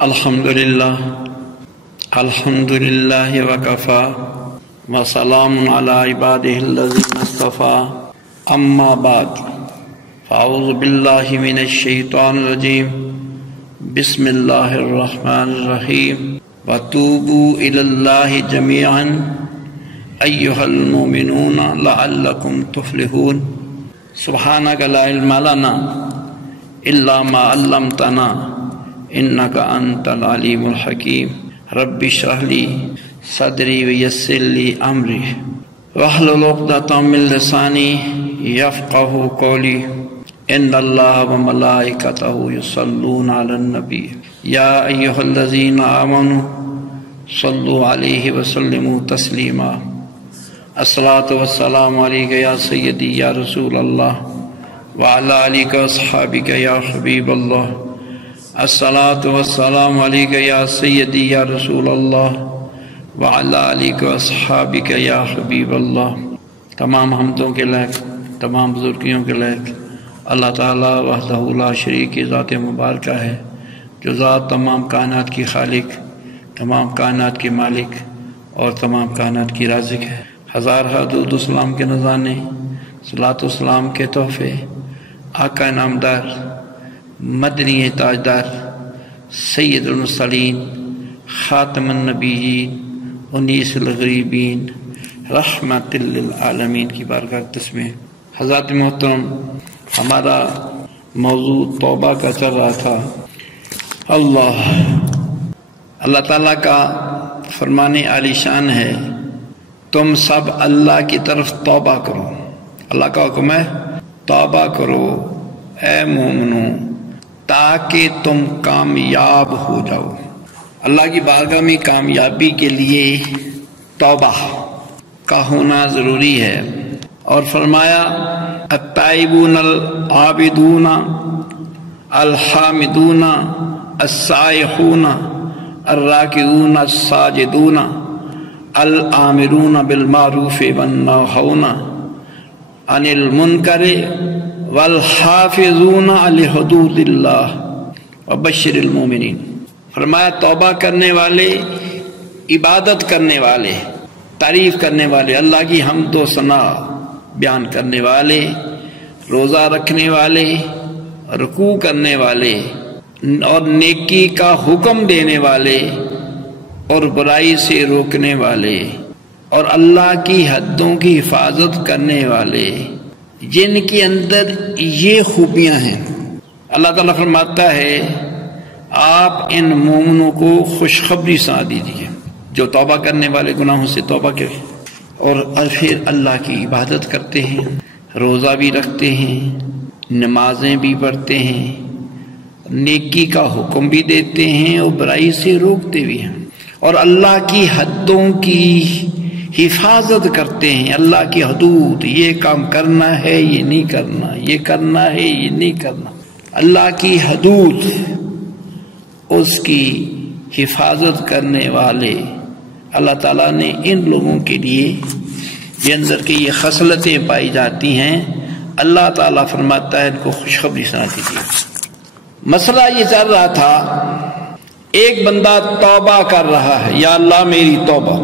الحمدللہ وکفا وسلام علی عبادہ الذین اصطفا اما بعد فاعوذ باللہ من الشیطان الرجیم بسم اللہ الرحمن الرحیم وتوبوا الی اللہ جمیعا ایھا المؤمنون لعلکم تفلحون سبحانک لا علم لنا الا ما علمتنا انک انت العلیم الحکیم رب اشرح لی صدری ویسر لی امری واحلل عقدۃ من لسانی یفقہوا قولی ان اللہ وملائکتہ یصلون علی النبی یا ایھا الذین آمنوا صلوا علیہ وسلموا تسلیما الصلاۃ والسلام علیک یا سیدی یا رسول اللہ وعلی آلک واصحابک یا حبیب اللہ الصلاۃ والسلام علیک یا سیدی یا رسول اللہ وعلی آلک واصحابک یا حبیب اللہ۔ تمام حمدوں کے لائق، تمام بزرگیوں کے لائق اللہ تعالیٰ وحدہ لا شریک کی ذات مبارکہ ہے، جو ذات تمام کائنات کی خالق، تمام کائنات کی مالک اور تمام کائنات کی رازق ہے۔ ہزارہ درود اسلام کے نذرانے، صلاۃ والسلام کے تحفے آقا انعامدار مدنی تاجدار سید المرسلین خاتم النبیین انیس الغریبین رحمت للعالمین کی بارگاہ میں حضرات محترم، ہمارا موضوع توبہ کا چل رہا تھا۔ اللہ تعالیٰ کا فرمان عالی شان ہے، تم سب اللہ کی طرف توبہ کرو۔ اللہ کا حکم ہے توبہ کرو اے مومنو تاکہ تم کامیاب ہو جاؤ۔ اللہ کی بارگاہ میں کامیابی کے لیے توبہ کا ہونا ضروری ہے، اور فرمایا التائبون العابدون الحامدون السائحون الراکعون الساجدون الآمرون بالمعروف والناہون عن المنکر والحافظون علی حدود اللہ وبشر المؤمنین۔ فرمایا توبہ کرنے والے، عبادت کرنے والے، تعریف کرنے والے، اللہ کی حمد و ثنا بیان کرنے والے، روزہ رکھنے والے، رکوع کرنے والے اور نیکی کا حکم دینے والے اور برائی سے روکنے والے اور اللہ کی حدوں کی حفاظت کرنے والے، جن کے اندر یہ خوبیاں ہیں، اللہ تعالیٰ فرماتا ہے آپ ان مومنوں کو خوشخبری سنا دیجیے جو توبہ کرنے والے، گناہوں سے توبہ کرے اور پھر اللہ کی عبادت کرتے ہیں، روزہ بھی رکھتے ہیں، نمازیں بھی پڑھتے ہیں، نیکی کا حکم بھی دیتے ہیں اور برائی سے روکتے بھی ہیں، اور اللہ کی حدوں کی حفاظت کرتے ہیں۔ اللہ کی حدود، یہ کام کرنا ہے، یہ نہیں کرنا، یہ کرنا ہے، یہ نہیں کرنا۔ اللہ کی حدود، اس کی حفاظت کرنے والے اللہ تعالیٰ نے ان لوگوں کے لیے یہ اندر کی یہ خصلتیں پائی جاتی ہیں، اللہ تعالیٰ فرماتا ہے ان کو خوشخبری سنا دیجیے۔ مسئلہ یہ چل رہا تھا، ایک بندہ توبہ کر رہا ہے، یا اللہ میری توبہ،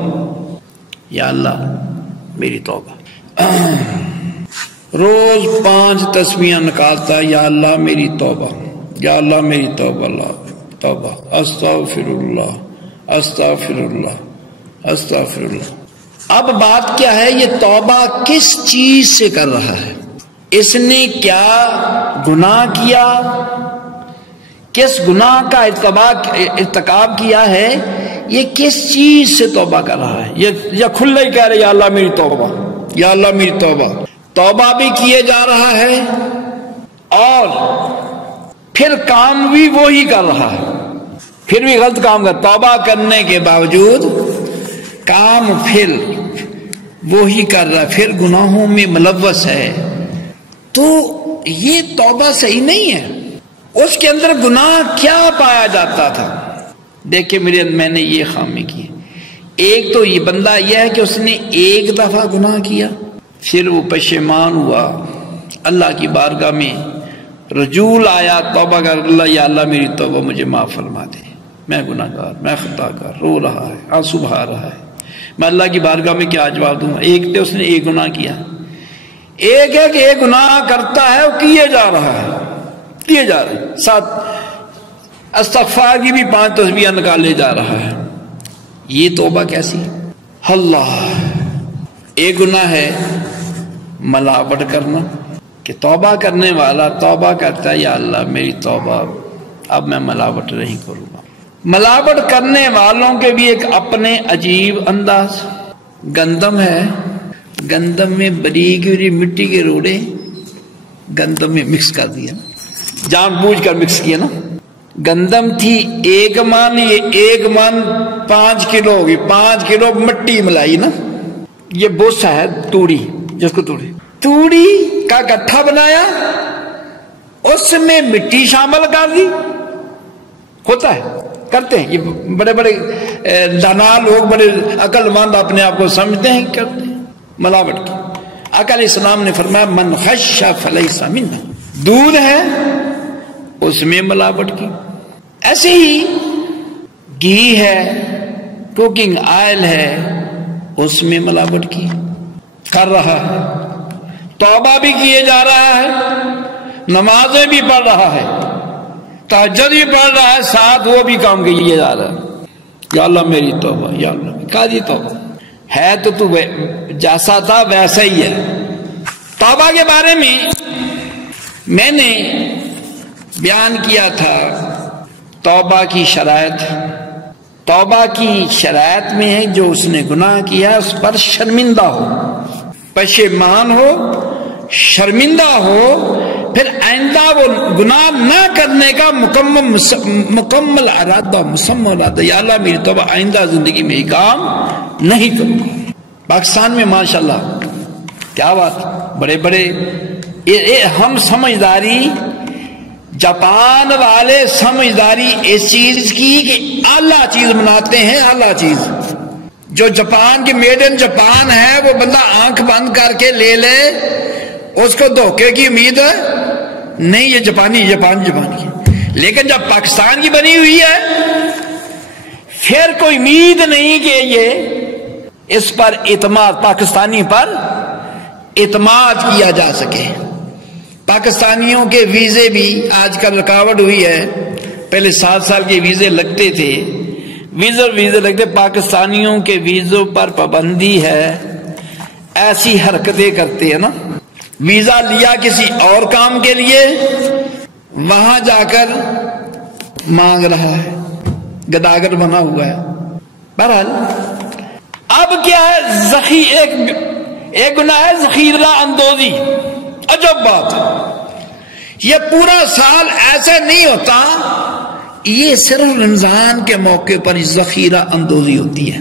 یا اللہ میری توبہ، روز 5 تسبیحاں نکالتا ہے، یا اللہ میری توبہ، یا اللہ میری توبہ، اللہ توبہ، استغفر اللہ استغفر اللہ استغفر اللہ۔ اب بات کیا ہے، یہ توبہ کس چیز سے کر رہا ہے؟ اس نے کیا گناہ کیا، کس گناہ کا ارتکاب کیا ہے، یہ کس چیز سے توبہ کر رہا ہے؟ یہ کھلے ہی کہہ رہے یا اللہ میری توبہ، یا اللہ میری توبہ، توبہ بھی کیے جا رہا ہے اور پھر کام بھی وہی کر رہا ہے، پھر بھی غلط کام کر، توبہ کرنے کے باوجود کام پھر وہی کر رہا ہے، پھر گناہوں میں ملوث ہے، تو یہ توبہ صحیح نہیں ہے۔ اس کے اندر گناہ کیا پایا جاتا تھا؟ دیکھیں میں نے یہ خامی کی، ایک تو یہ بندہ یہ ہے کہ اس نے ایک دفعہ گناہ کیا، پھر وہ پشیمان ہوا، اللہ کی بارگاہ میں رجوع آیا، توبہ کر، اللہ یا اللہ میری توبہ مجھے معاف فرما دے، میں گناہگار، میں خطا کار، رو رہا ہے، آنسو بہا رہا ہے، میں اللہ کی بارگاہ میں کیا جواب دوں گا؟ ایک تو اس نے ایک گناہ کیا، ایک ہے کہ ایک گناہ کرتا ہے وہ کیے جا رہا ہے، ساتھ استغفار کی بھی 5 تسبیحیں نکالے جا رہا ہے. یہ توبہ کیسی؟ اللہ. ایک گناہ ہے ملاوٹ کرنا، کہ توبہ کرنے والا توبہ کرتا ہے یا اللہ میری توبہ، اب میں ملاوٹ نہیں کروں گا. ملاوٹ کرنے والوں کے بھی ایک اپنے عجیب انداز. گندم ہے، گندم میں باریک ہوئی مٹی کے روڑے گندم میں مکس کر دیا، جان بوجھ کر مکس کیا نا. گندم تھی 1 من، یہ 1 من 5 کلو ہوگی، 5 کلو مٹی ملائی نا. یہ بوسا ہے توڑی، جس کو توڑی کا گٹھا بنایا، اس میں مٹی شامل کر دی. ہوتا ہے، کرتے ہیں یہ بڑے بڑے دانا لوگ، بڑے عقل مند اپنے آپ کو سمجھتے ہیں، کرتے ہیں ملاوٹ کی. آقا علیہ السلام نے فرمایا من غش فلیس منا. دودھ ہے اس میں ملاوٹ کی. ایسے ہی گھی ہے، کوکنگ آئل ہے، اس میں ملاوٹ کی کر رہا ہے. توبہ بھی کیے جا رہا ہے، نمازیں بھی پڑھ رہا ہے، تہجد بھی پڑھ رہا ہے، ساتھ وہ بھی کام کیے جا رہا ہے. یا اللہ میری توبہ، یا اللہ قاضی توبہ ہے تو جیسا تھا ویسا ہی ہے. توبہ کے بارے میں نے بیان کیا تھا توبہ کی شرائط. توبہ کی شرائط میں ہے جو اس نے گناہ کیا اس پر شرمندہ ہو، پشیمان ہو، شرمندہ ہو، پھر آئندہ وہ گناہ نہ کرنے کا مکمل ارادہ، مسمى ارادہ. یا اللہ میری توبہ، آئندہ زندگی میں یہ کام نہیں کروں گا. پاکستان میں ماشاءاللہ کیا بات، بڑے بڑے ہم سمجھداری، جاپان والے سمجھداری اس چیز کی کہ اعلیٰ چیز بناتے ہیں. اعلیٰ چیز جو جاپان کی میڈ ان جاپان ہے، وہ بندہ آنکھ بند کر کے لے لے، اس کو دھوکے کی امید ہے نہیں، یہ جاپان کی. لیکن جب پاکستان کی بنی ہوئی ہے پھر کوئی امید نہیں کہ یہ اس پر اعتماد، پاکستانی پر اعتماد کیا جا سکے. پاکستانیوں کے ویزے بھی آج کل رکاوٹ ہوئی ہے. پہلے 7 سال کے ویزے لگتے تھے، ویزے لگتے، پاکستانیوں کے ویزوں پر پابندی ہے. ایسی حرکتیں کرتے ہیں نا، ویزا لیا کسی اور کام کے لیے، وہاں جا کر مانگ رہا ہے، گداگر بنا ہوا ہے. بہرحال اب کیا ہے، ایک گناہ ہے ذخیرہ اندوزی. عجب بات ہے، یہ پورا سال ایسے نہیں ہوتا، یہ صرف رمضان کے موقع پر ذخیرہ اندوزی ہوتی ہے.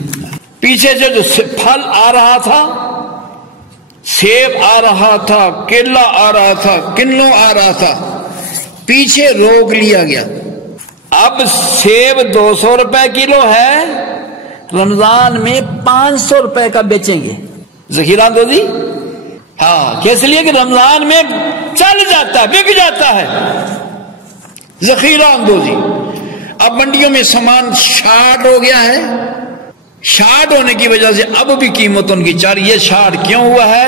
پیچھے سے جو پھل آ رہا تھا، سیب آ رہا تھا، کیلا آ رہا تھا، کنو آ رہا تھا، پیچھے روک لیا گیا. اب سیب 200 روپے کلو ہے، رمضان میں 500 روپے کا بیچیں گے. ذخیرہ اندوزی، ہاں، کس لیے کہ رمضان میں چل جاتا ہے، بک جاتا ہے. ذخیرہ اندوزی. اب منڈیوں میں سامان شارٹ ہو گیا ہے، شارٹ ہونے کی وجہ سے اب بھی قیمت ان کی چڑھ. یہ شارٹ کیوں ہوا ہے؟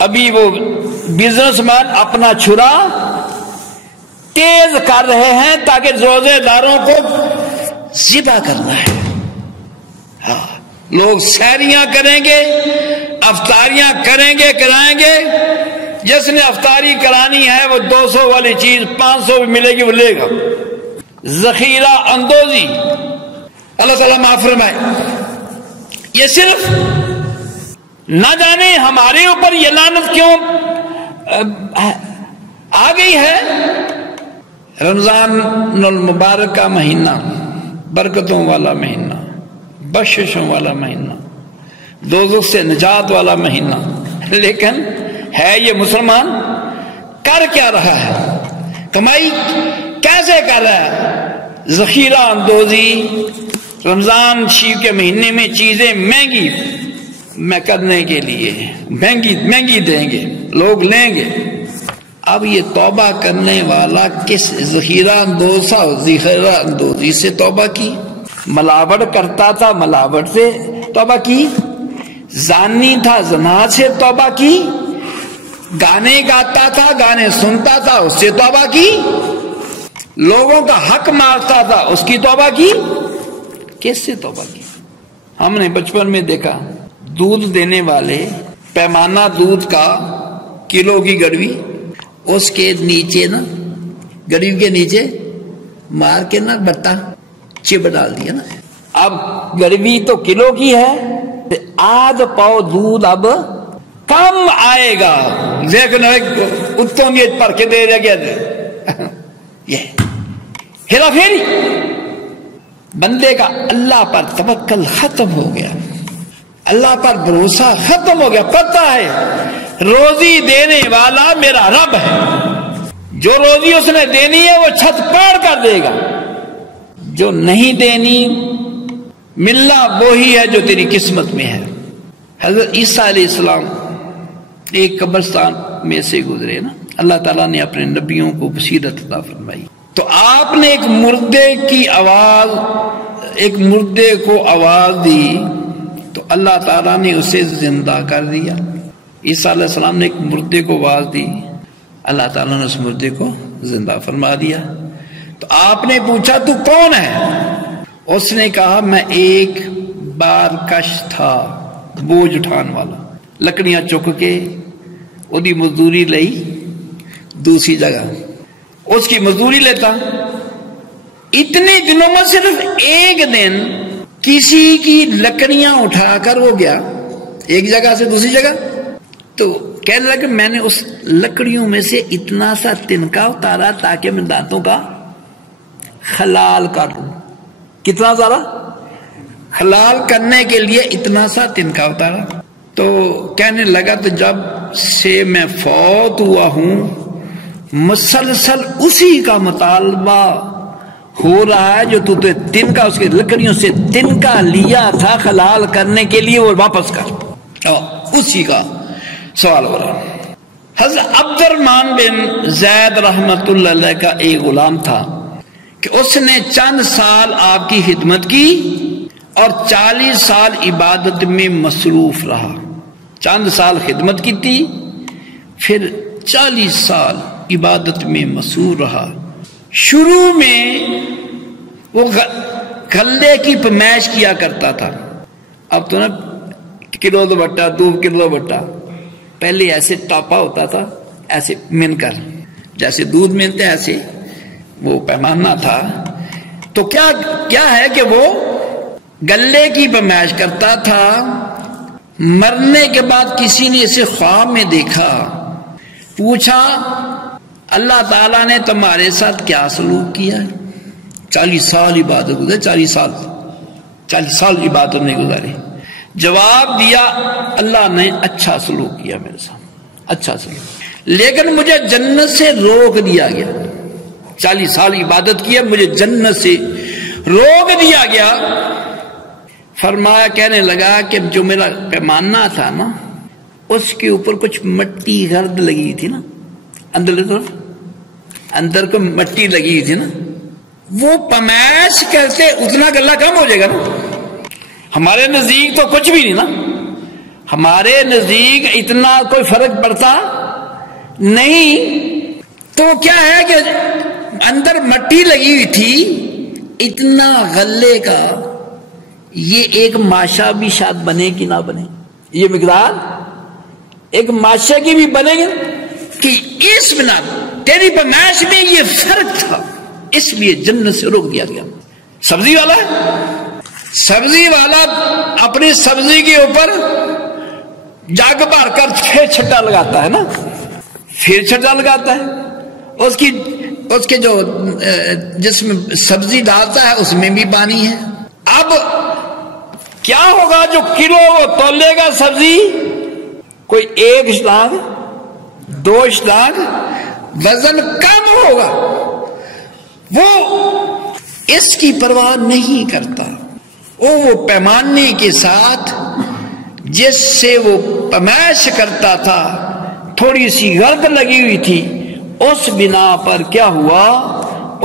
ابھی وہ بزنس مین اپنا چھرا تیز کر رہے ہیں تاکہ روزے داروں کو ذبح کرنا ہے. ہاں، لوگ سحریاں کریں گے، افطاریاں کریں گے، کرائیں گے. جس نے افطاری کرانی ہے وہ 200 والی چیز 500 بھی ملے گی، وہ لے گا. ذخیرہ اندوزی. اللہ تعالیٰ معاف فرمائے. یہ صرف نہ جانے ہمارے اوپر یہ لعنت کیوں آ گئی ہے. رمضان المبارک کا مہینہ، برکتوں والا مہینہ، بخششوں والا مہینہ، دوزخ سے نجات والا مہینہ، لیکن ہے یہ مسلمان کر کیا رہا ہے؟ کمائی کیسے کر رہا ہے؟ ذخیرہ اندوزی. رمضان شریف کے مہینے میں چیزیں مہنگی میں کرنے کے لیے مہنگی دیں گے، لوگ لیں گے. اب یہ توبہ کرنے والا کس ذخیرہ اندوزی سے توبہ کی؟ ملاوٹ کرتا تھا، ملاوٹ سے توبہ کی، زانی تھا، زنا سے توبہ کی، گانے گاتا تھا، گانے سنتا تھا، اس سے توبہ کی، لوگوں کا حق مارتا تھا، اس کی توبہ کی، کس سے توبہ کی؟ ہم نے بچپن میں دیکھا دودھ دینے والے پیمانہ دودھ کا کلو کی گڑوی، اس کے نیچے نا گڑوی کے نیچے مار کے نا بٹا چپ ڈال دیا نا. اب گڑوی تو کلو کی ہے، آدھ پاؤ دودھ اب کم آئے گا، لیکن اتوں گے پر کے دے گیا یہ ہیرا پھیری. بندے کا اللہ پر توکل ختم ہو گیا، اللہ پر بھروسہ ختم ہو گیا. پتہ ہے روزی دینے والا میرا رب ہے، جو روزی اس نے دینی ہے وہ چھت پاڑ کر دے گا، جو نہیں دینی ملنا وہی ہے جو تیری قسمت میں ہے. حضرت عیسیٰ علیہ السلام ایک قبرستان میں سے گزرے نا، اللہ تعالیٰ نے اپنے نبیوں کو بصیرت عطا فرمائی، تو آپ نے ایک مردے کو آواز دی تو اللہ تعالیٰ نے اسے زندہ کر دیا. عیسیٰ علیہ السلام نے ایک مردے کو آواز دی، اللہ تعالیٰ نے اس مردے کو زندہ فرما دیا. تو آپ نے پوچھا تو کون ہے؟ اس نے کہا میں ایک بارکش تھا، بوجھ اٹھان والا، لکڑیاں چک کے وہی مزدوری لئی دوسری جگہ، اس کی مزدوری لیتا. اتنے دنوں میں صرف ایک دن کسی کی لکڑیاں اٹھا کر وہ گیا ایک جگہ سے دوسری جگہ، تو کہنے لگا کہ میں نے اس لکڑیوں میں سے اتنا سا تنکا اتارا تاکہ میں دانتوں کا خلال کر لوں. کتنا سارا خلال کرنے کے لیے اتنا سا تنکا اتارا. تو کہنے لگا تو جب سے میں فوت ہوا ہوں مسلسل اسی کا مطالبہ ہو رہا ہے جو تو تنکا اس کے لکڑیوں سے تنکا لیا تھا خلال کرنے کے لیے وہ واپس کر. اسی کا سوال ہو رہا ہے. حضرت عبد الرحمن بن زید رحمت اللہ علیہ کا ایک غلام تھا کہ اس نے چند سال آپ کی خدمت کی اور 40 سال عبادت میں مصروف رہا. چند سال خدمت کی تھی، پھر 40 سال عبادت میں مصروف رہا. شروع میں وہ غلے کی پیمائش کیا کرتا تھا. اب تو نا کلو دو بٹا 2 کلو بٹا، پہلے ایسے ٹاپا ہوتا تھا، ایسے من کر جیسے دودھ ملتے ایسے وہ پیمانہ تھا. تو کیا ہے کہ وہ گلے کی پیمائش کرتا تھا. مرنے کے بعد کسی نے اسے خواب میں دیکھا، پوچھا اللہ تعالیٰ نے تمہارے ساتھ کیا سلوک کیا ہے؟ 40 سال عبادت گزارے، 40 سال عبادت نہیں گزاری. جواب دیا اللہ نے اچھا سلوک کیا میرے ساتھ، اچھا سلوک، لیکن مجھے جنت سے روک دیا گیا. 40 سال عبادت کیا، مجھے جنت سے روک دیا گیا. فرمایا کہنے لگا کہ جو میرا پیمانہ تھا نا اس کے اوپر کچھ مٹی گرد لگی تھی نا، اندر کو مٹی لگی تھی نا، وہ پیمائش کرتے اتنا گلہ کم ہو جائے گا نا. ہمارے نزدیک تو کچھ بھی نہیں نا، ہمارے نزدیک اتنا کوئی فرق پڑتا نہیں. تو کیا ہے کہ اندر مٹی لگی ہوئی تھی، اتنا غلے کا یہ ایک ماشا بھی شاید بنے کہ نہ بنے، یہ مقدار ایک ماشا کی بھی بنے گی کہ اس بنا تیری پیمائش میں یہ فرق تھا، اس لیے جنت سے روک دیا گیا. سبزی والا اپنی سبزی کے اوپر جگ بھر کر پھر چھٹا لگاتا ہے نا، پھر چھٹا لگاتا ہے، اس کے جو جس میں سبزی ڈالتا ہے اس میں بھی پانی ہے. اب کیا ہوگا جو کلو وہ تولے گا سبزی، کوئی 1 اشتاق 2 اشتاق وزن کم ہوگا، وہ اس کی پرواہ نہیں کرتا. وہ پیمانے کے ساتھ جس سے وہ پیمائش کرتا تھا تھوڑی سی گرد لگی ہوئی تھی، اس بنا پر کیا ہوا،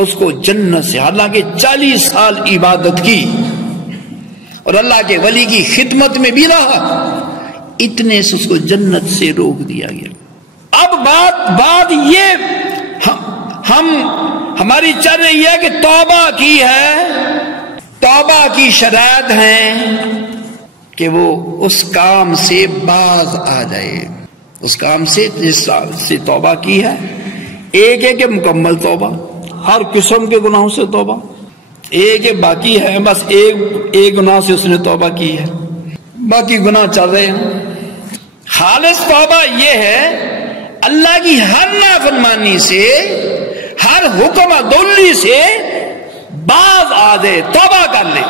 اس کو جنت سے، حالانکہ 40 سال عبادت کی اور اللہ کے ولی کی خدمت میں بھی رہا، اتنے سے اس کو جنت سے روک دیا گیا۔ اب بات یہ ہماری چل رہی ہے کہ توبہ کی ہے، توبہ کی شرائط ہیں کہ وہ اس کام سے باز آ جائے، اس کام سے جس سے توبہ کی ہے، ایک ہے کہ مکمل توبہ، ہر قسم کے گناہوں سے توبہ، ایک ہے باقی ہے بس ایک گناہ سے اس نے توبہ کی ہے، باقی گناہ چل رہے ہیں۔ خالص توبہ یہ ہے اللہ کی ہر نافرمانی سے، ہر حکم عدولی سے باز آ جائے، توبہ کر لے۔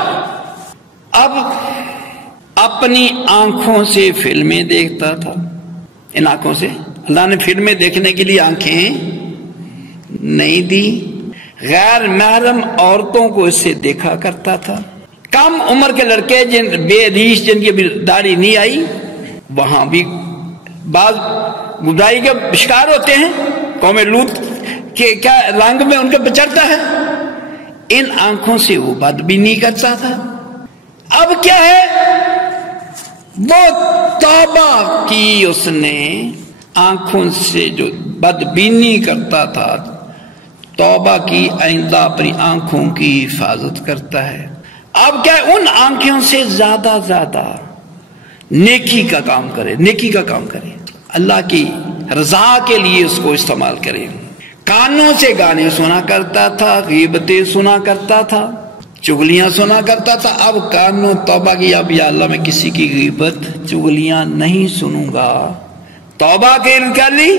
اب اپنی آنکھوں سے فلمیں دیکھتا تھا، ان آنکھوں سے اللہ نے فلمیں دیکھنے کے لیے آنکھیں نہیں دی، غیر محرم عورتوں کو اس سے دیکھا کرتا تھا، کم عمر کے لڑکے بے ریش جن کی ابھی داڑھی نہیں آئی، وہاں بھی بعض گمراہی کے شکار ہوتے ہیں، قوم لوط کے کیا رنگ میں ان کا بچڑتا ہے، ان آنکھوں سے وہ بد بھی نہیں کرتا تھا۔ اب کیا ہے، وہ توبہ کی، اس نے آنکھوں سے جو بدبینی کرتا تھا، توبہ کی، آئندہ اپنی آنکھوں کی حفاظت کرتا ہے۔ اب کیا ان آنکھوں سے زیادہ نیکی کا کام کرے، نیکی کا کام کرے، اللہ کی رضا کے لیے اس کو استعمال کرے۔ کانوں سے گانے سنا کرتا تھا، غیبتیں سنا کرتا تھا، چغلیاں سنا کرتا تھا، اب کانوں توبہ کی، اب یا اللہ میں کسی کی غیبت چغلیاں نہیں سنوں گا، توبہ کر لی۔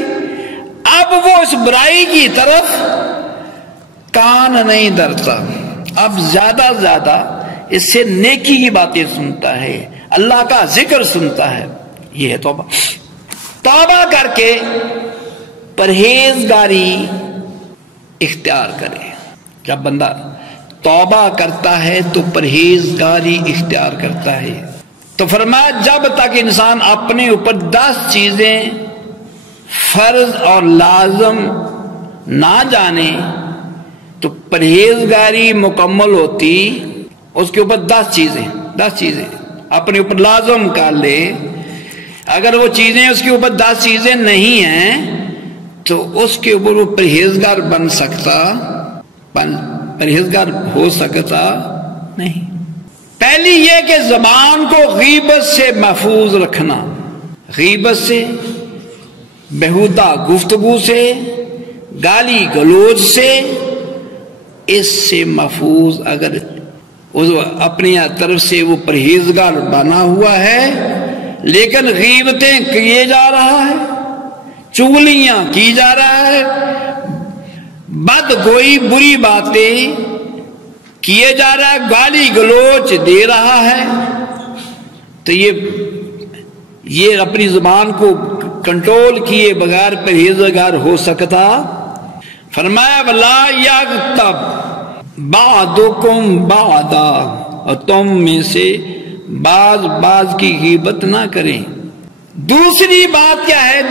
اب وہ اس برائی کی طرف کان نہیں دھرتا، اب زیادہ اس سے نیکی کی باتیں سنتا ہے، اللہ کا ذکر سنتا ہے، یہ ہے توبہ۔ توبہ کر کے پرہیزگاری اختیار کرے۔ جب بندہ توبہ کرتا ہے تو پرہیزگاری اختیار کرتا ہے، تو فرمایا جب تک انسان اپنے اوپر 10 چیزیں فرض اور لازم نہ جانے تو پرہیزگاری مکمل ہوتی، اس کے اوپر 10 چیزیں اپنے اوپر لازم کر لے۔ اگر وہ چیزیں اس کے اوپر 10 چیزیں نہیں ہیں تو اس کے اوپر وہ پرہیزگار پرہیزگار ہو سکتا نہیں۔ پہلی یہ کہ زبان کو غیبت سے محفوظ رکھنا، غیبت سے، بیہودہ گفتگو سے، گالی گلوچ سے، اس سے محفوظ اگر اپنی طرف سے وہ پرہیزگار بنا ہوا ہے، لیکن غیبتیں کیے جا رہا ہے، چغلیاں کی جا رہا ہے، بد گوئی بری باتیں کیے جا رہا ہے، گالی گلوچ دے رہا ہے، تو یہ اپنی زبان کو کنٹرول کیے بغیر پرہیزگار ہو سکتا۔ فرمایا وَلَا يَغْتَبْ بَعْضُكُمْ بَعْضًا، اور تم میں سے بعض کی غیبت نہ کریں۔ دوسری بات کیا ہے،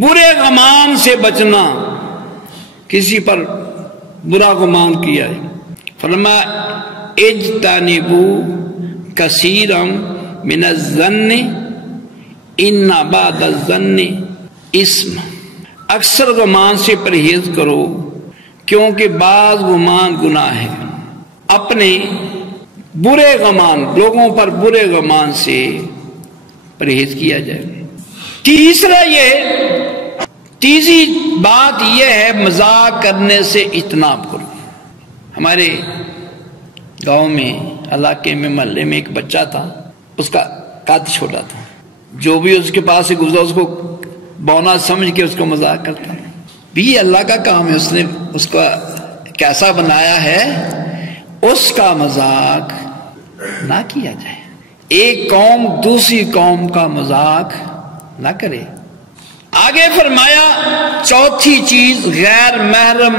برے گمان سے بچنا، کسی پر برا گمان کیا ہے۔ فرمایا اجتنبوا کثیرا من الظن ان بعض الظن اسم، اکثر گمان سے پرہیز کرو کیونکہ بعض گمان گناہ ہے۔ اپنے برے گمان، لوگوں پر برے گمان سے پرہیز کیا جائے۔ تیسری بات یہ ہے مذاق کرنے سے اجتناب کرو۔ ہمارے گاؤں میں، علاقے میں، محلے میں ایک بچہ تھا، اس کا قد چھوٹا تھا، جو بھی اس کے پاس سے گزرا اس کو بونا سمجھ کے اس کو مذاق کرتا ہے۔ بھی اللہ کا کام ہے، اس نے اس کو کیسا بنایا ہے، اس کا مذاق نہ کیا جائے۔ ایک قوم دوسری قوم کا مذاق نہ کرے۔ آگے فرمایا چوتھی چیز غیر محرم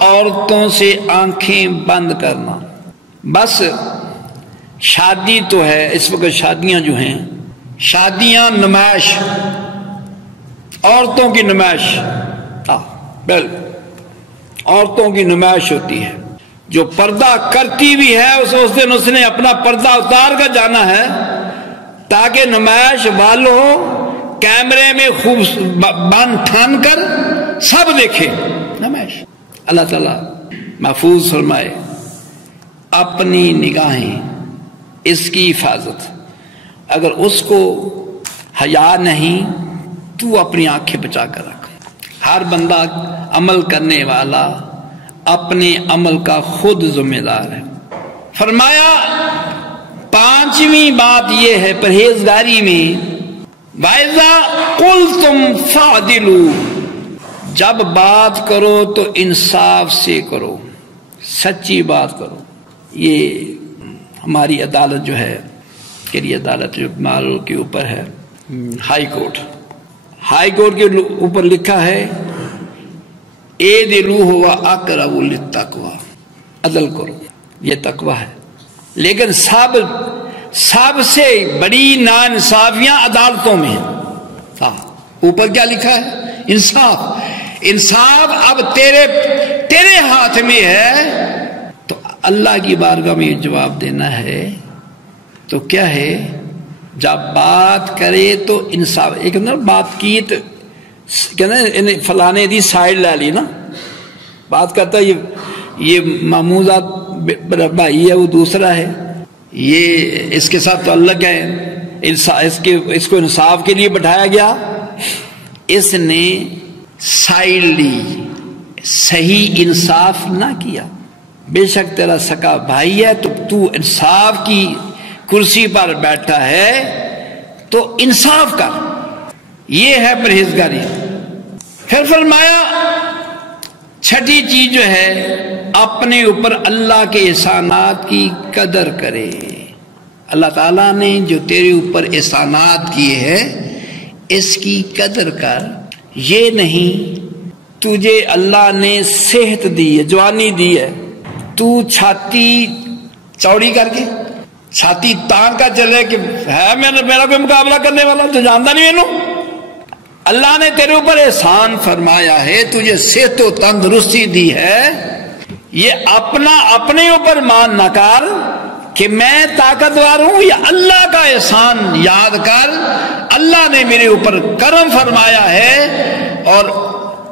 عورتوں سے آنکھیں بند کرنا۔ بس شادی تو ہے، اس وقت شادیاں جو ہیں، شادیاں نمائش، عورتوں کی نمائش، عورتوں کی نمائش ہوتی ہے، جو پردہ کرتی بھی ہے اس دن اس نے اپنا پردہ اتار کر جانا ہے تاکہ نمائش والوں کیمرے میں خوب بن ٹھان کر سب دیکھے نمائش۔ اللہ تعالیٰ محفوظ فرمائے اپنی نگاہیں، اس کی حفاظت۔ اگر اس کو حیا نہیں تو اپنی آنکھیں بچا کر رکھ۔ ہر بندہ عمل کرنے والا اپنے عمل کا خود ذمہ دار ہے۔ فرمایا پانچویں بات یہ ہے پرہیزگاری میں، وَإِذَا قُلْتُمْ فَعْدِلُوا، جب بات کرو تو انصاف سے کرو، سچی بات کرو۔ یہ ہماری عدالت جو ہے، کیری عدالت جو مال کے اوپر ہے، ہائی کورٹ کے اوپر لکھا ہے اعدلوا هو اقرب للتقوی، عدل کرو، یہ تقوی ہے۔ لیکن سب سے بڑی ناانصافیاں عدالتوں میں ہیں۔ اوپر کیا لکھا ہے؟ انصاف اب تیرے ہاتھ میں ہے، تو اللہ کی بارگاہ میں جواب دینا ہے تو کیا ہے؟ جب بات کرے تو انصاف۔ ایک نا بات کی تو کہنا فلانے دی سائڈ لے لی نا، بات کرتا یہ محموزات بھائی ہے، وہ دوسرا ہے، یہ اس کے ساتھ تعلق ہے، اس کو انصاف کے لیے بٹھایا گیا، اس نے سائڈ لی، صحیح انصاف نہ کیا۔ بے شک تیرا سکا بھائی ہے تو انصاف کی کرسی پر بیٹھا ہے تو انصاف کر، یہ ہے پرہیزگاری۔ پھر فرمایا چھٹی چیز جو ہے اپنے اوپر اللہ کے احسانات کی قدر کرے۔ اللہ تعالیٰ نے جو تیرے اوپر احسانات کیے ہیں اس کی قدر کر۔ یہ نہیں تجھے اللہ نے صحت دی ہے، جوانی دی ہے، تو چھاتی چوڑی کر کے چھاتی تان کا چلے کہ ہے میرا کوئی مقابلہ کرنے والا، تو جانتا نہیں مینوں۔ اللہ نے تیرے اوپر احسان فرمایا ہے، تجھے صحت و تندرستی دی ہے، یہ اپنے اوپر مان نہ کر کہ میں طاقتور ہوں، یا اللہ کا احسان یاد کر، اللہ نے میرے اوپر کرم فرمایا ہے اور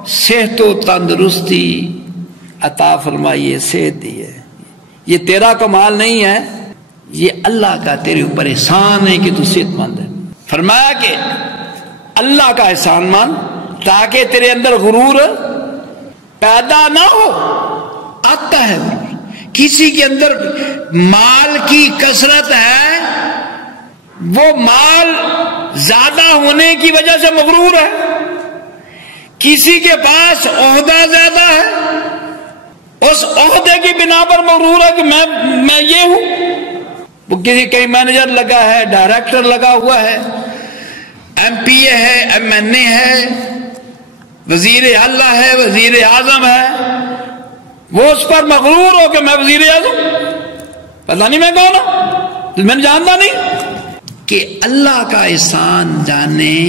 صحت و تندرستی عطا فرمائی ہے، صحت دی ہے۔ یہ تیرا کمال نہیں ہے، یہ اللہ کا تیرے اوپر احسان ہے کہ تو صحت مند ہے۔ فرمایا کہ اللہ کا احسان مان تاکہ تیرے اندر غرور پیدا نہ ہو۔ آتا ہے کسی کے اندر مال کی کثرت ہے، وہ مال زیادہ ہونے کی وجہ سے مغرور ہے، کسی کے پاس عہدہ زیادہ ہے، اس عہدے کی بنا پر مغرور ہے کہ میں یہ ہوں۔ وہ کہیں مینیجر لگا ہے، ڈائریکٹر لگا ہوا ہے، ایم پی اے ہے، ایم این اے ہے، وزیر اعلیٰ ہے، وزیر اعظم ہے، وہ اس پر مغرور ہو کہ میں وزیر اعظم، پتہ نہیں میں کون ہوں، میں جانتا نہیں۔ کہ اللہ کا احسان جانے،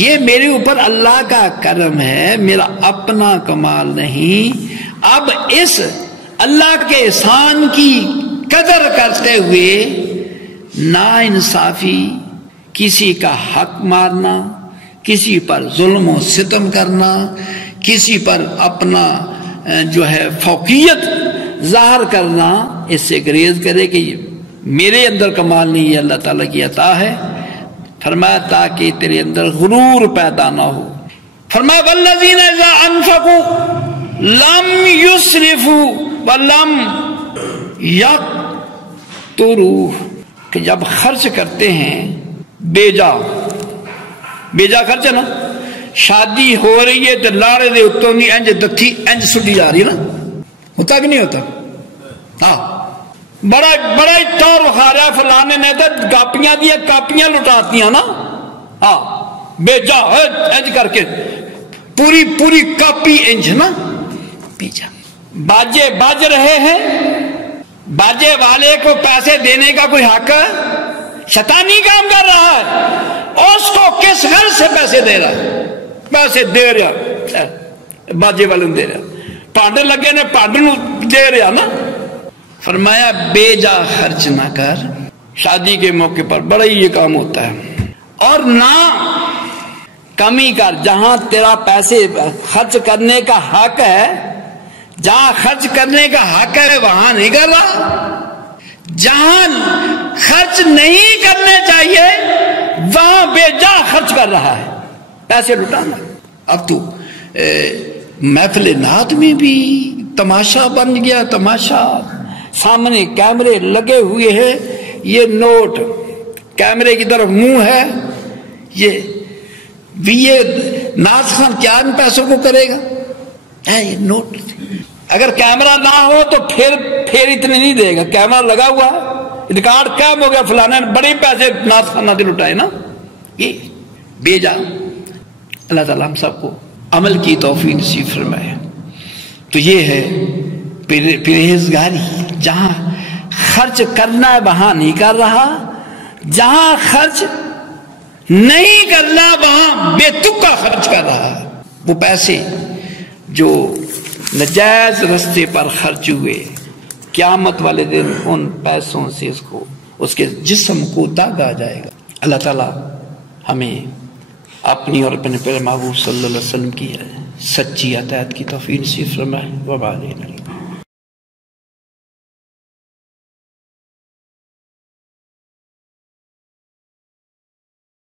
یہ میرے اوپر اللہ کا کرم ہے، میرا اپنا کمال نہیں۔ اب اس اللہ کے احسان کی قدر کرتے ہوئے ناانصافی، کسی کا حق مارنا، کسی پر ظلم و ستم کرنا، کسی پر اپنا جو ہے فوقیت ظاہر کرنا، اس سے گریز کرے کہ میرے اندر کمال نہیں، یہ اللہ تعالیٰ کی عطا ہے۔ فرمایا تاکہ تیرے اندر غرور پیدا نہ ہو۔ فرمایا والذین اذا انفقوا لم یسرفوا ولم یقتروا، کہ جب خرچ کرتے ہیں بیجا خرچ ہے نا، شادی ہو رہی ہے تو لاڑے دے اتوں نہیں انج دتھی انج سٹی جا رہی ہے نا، ہوتا کہ نہیں ہوتا؟ ہاں، بڑا ہی طور وکھا رہا ہے فلانے نے تو کاپیاں دیا کاپیاں لٹاتیاں نا، ہاں بیجا انج کر کے پوری کاپی انج نا بیجا۔ باجے بج رہے ہیں، باجے والے کو پیسے دینے کا کوئی حق شیطانی کام کر رہا ہے، اس کو کس غرض سے پیسے دے رہا ہے؟ پیسے دے رہا باجے والے دے رہا، پانڈے لگے نے پانڈے نو دے رہا نا۔ فرمایا بے جا خرچ نہ کر، شادی کے موقع پر بڑا ہی یہ کام ہوتا ہے، اور نہ کمی کر، جہاں تیرا پیسے خرچ کرنے کا حق ہے، جہاں خرچ کرنے کا حق ہے وہاں نہیں کر رہا، جہاں خرچ نہیں کرنے چاہیے وہاں بے جا خرچ کر رہا ہے، پیسے لٹانا۔ اب تو محفل نعت میں بھی تماشا بن گیا، تماشا، سامنے کیمرے لگے ہوئے ہیں، یہ نوٹ کیمرے کی طرف منہ ہے، یہ ناز خان کیا ان پیسوں کو کرے گا؟ یہ نوٹ، اگر کیمرہ نہ ہو تو پھر اتنے نہیں دے گا، کیمرہ لگا ہوا ہے، ریکارڈ قائم ہو گیا، فلانا بڑے پیسے ناز خان نے لٹائے نا، یہ بے جا۔ اللہ تعالیٰ ہم سب کو عمل کی توفیق نصیب فرمائے۔ تو یہ ہے پرہیزگاری، جہاں خرچ کرنا ہے وہاں نہیں کر رہا، جہاں خرچ نہیں کرنا وہاں بے تکا خرچ کر رہا ہے۔ وہ پیسے جو نجائز رستے پر خرچ ہوئے، قیامت والے دن ان پیسوں سے اس کے جسم کو داغا جائے گا۔ اللہ تعالیٰ ہمیں اپنی اور اپنے پیارے محبوب صلی اللہ علیہ وسلم کی سچی اطاعت کی توفیق نصیب فرمائے۔ وبعد